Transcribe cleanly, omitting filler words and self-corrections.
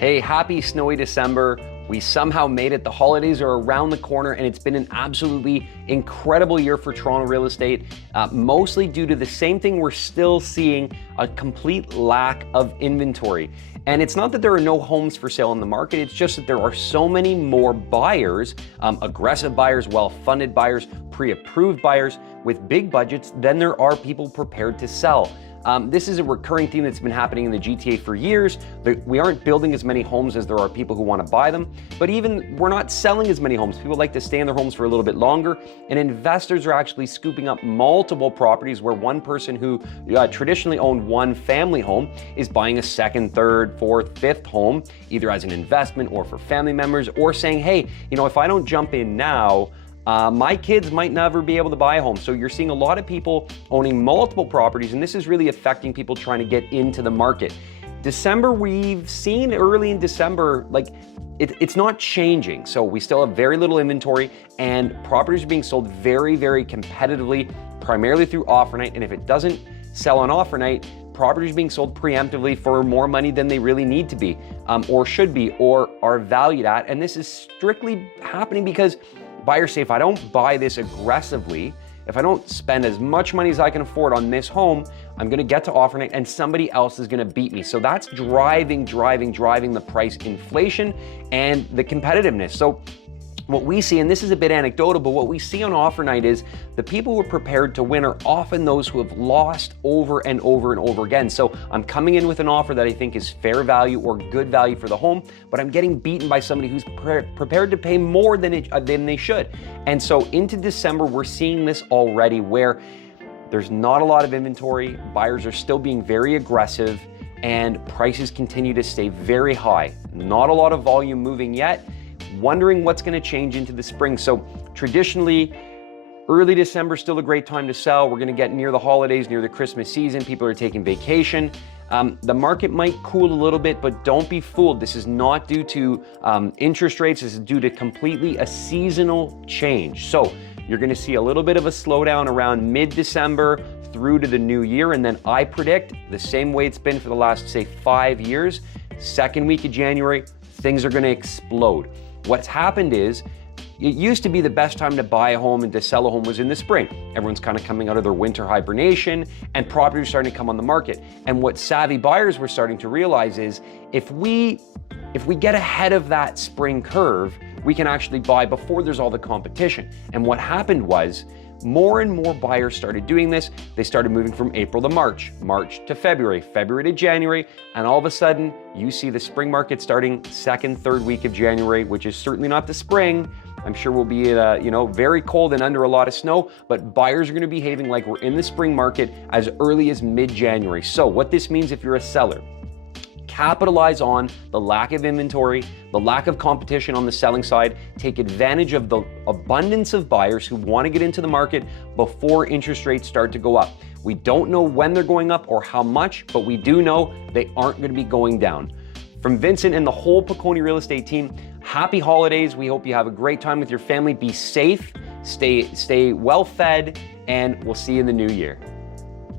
Hey, happy snowy December. We somehow made it. The holidays are around the corner and it's been an absolutely incredible year for Toronto real estate, mostly due to the same thing we're still seeing, a complete lack of inventory. And it's not that there are no homes for sale in the market, it's just that there are so many more buyers, aggressive buyers, well-funded buyers, pre-approved buyers with big budgets than there are people prepared to sell. This is a recurring theme that's been happening in the GTA for years. We aren't building as many homes as there are people who want to buy them, but even we're not selling as many homes. People like to stay in their homes for a little bit longer, and investors are actually scooping up multiple properties where one person who traditionally owned one family home is buying a second, third, fourth, fifth home, either as an investment or for family members, or saying, hey, if I don't jump in now, my kids might never be able to buy a home. So you're seeing a lot of people owning multiple properties, and this is really affecting people trying to get into the market. December, we've seen early in December, it's not changing. So we still have very little inventory and properties are being sold very, very competitively, primarily through offer night. And if it doesn't sell on offer night, properties are being sold preemptively for more money than they really need to be, or should be, or are valued at. And this is strictly happening because buyers say, if I don't buy this aggressively, if I don't spend as much money as I can afford on this home, I'm gonna get to offer night and somebody else is gonna beat me. So that's driving the price inflation and the competitiveness. So what we see, and this is a bit anecdotal, but what we see on offer night is the people who are prepared to win are often those who have lost over and over and over again. So I'm coming in with an offer that I think is fair value or good value for the home, but I'm getting beaten by somebody who's prepared to pay more than they should. And so into December, we're seeing this already where there's not a lot of inventory, buyers are still being very aggressive, and prices continue to stay very high. Not a lot of volume moving yet. Wondering what's going to change into the spring. So traditionally, early December is still a great time to sell. We're going to get near the holidays, near the Christmas season. People are taking vacation. The market might cool a little bit, but don't be fooled. This is not due to interest rates. This is due to completely a seasonal change. So you're going to see a little bit of a slowdown around mid-December through to the new year. And then I predict the same way it's been for the last, say, 5 years, second week of January, things are going to explode. What's happened is, it used to be the best time to buy a home and to sell a home was in the spring. Everyone's kind of coming out of their winter hibernation and properties are starting to come on the market. And what savvy buyers were starting to realize is, if we get ahead of that spring curve, we can actually buy before there's all the competition. And what happened was, more and more buyers started doing this. They started moving from April to March, March to February, February to January, and all of a sudden you see the spring market starting second, third week of January, which is certainly not the spring. I'm sure we'll be very cold and under a lot of snow, but buyers are going to be behaving like we're in the spring market as early as mid-January. So what this means if you're a seller, capitalize on the lack of inventory, the lack of competition on the selling side, take advantage of the abundance of buyers who want to get into the market before interest rates start to go up. We don't know when they're going up or how much, but we do know they aren't going to be going down. From Vincent and the whole Piconi Real Estate team, happy holidays. We hope you have a great time with your family. Be safe, stay well fed, and we'll see you in the new year.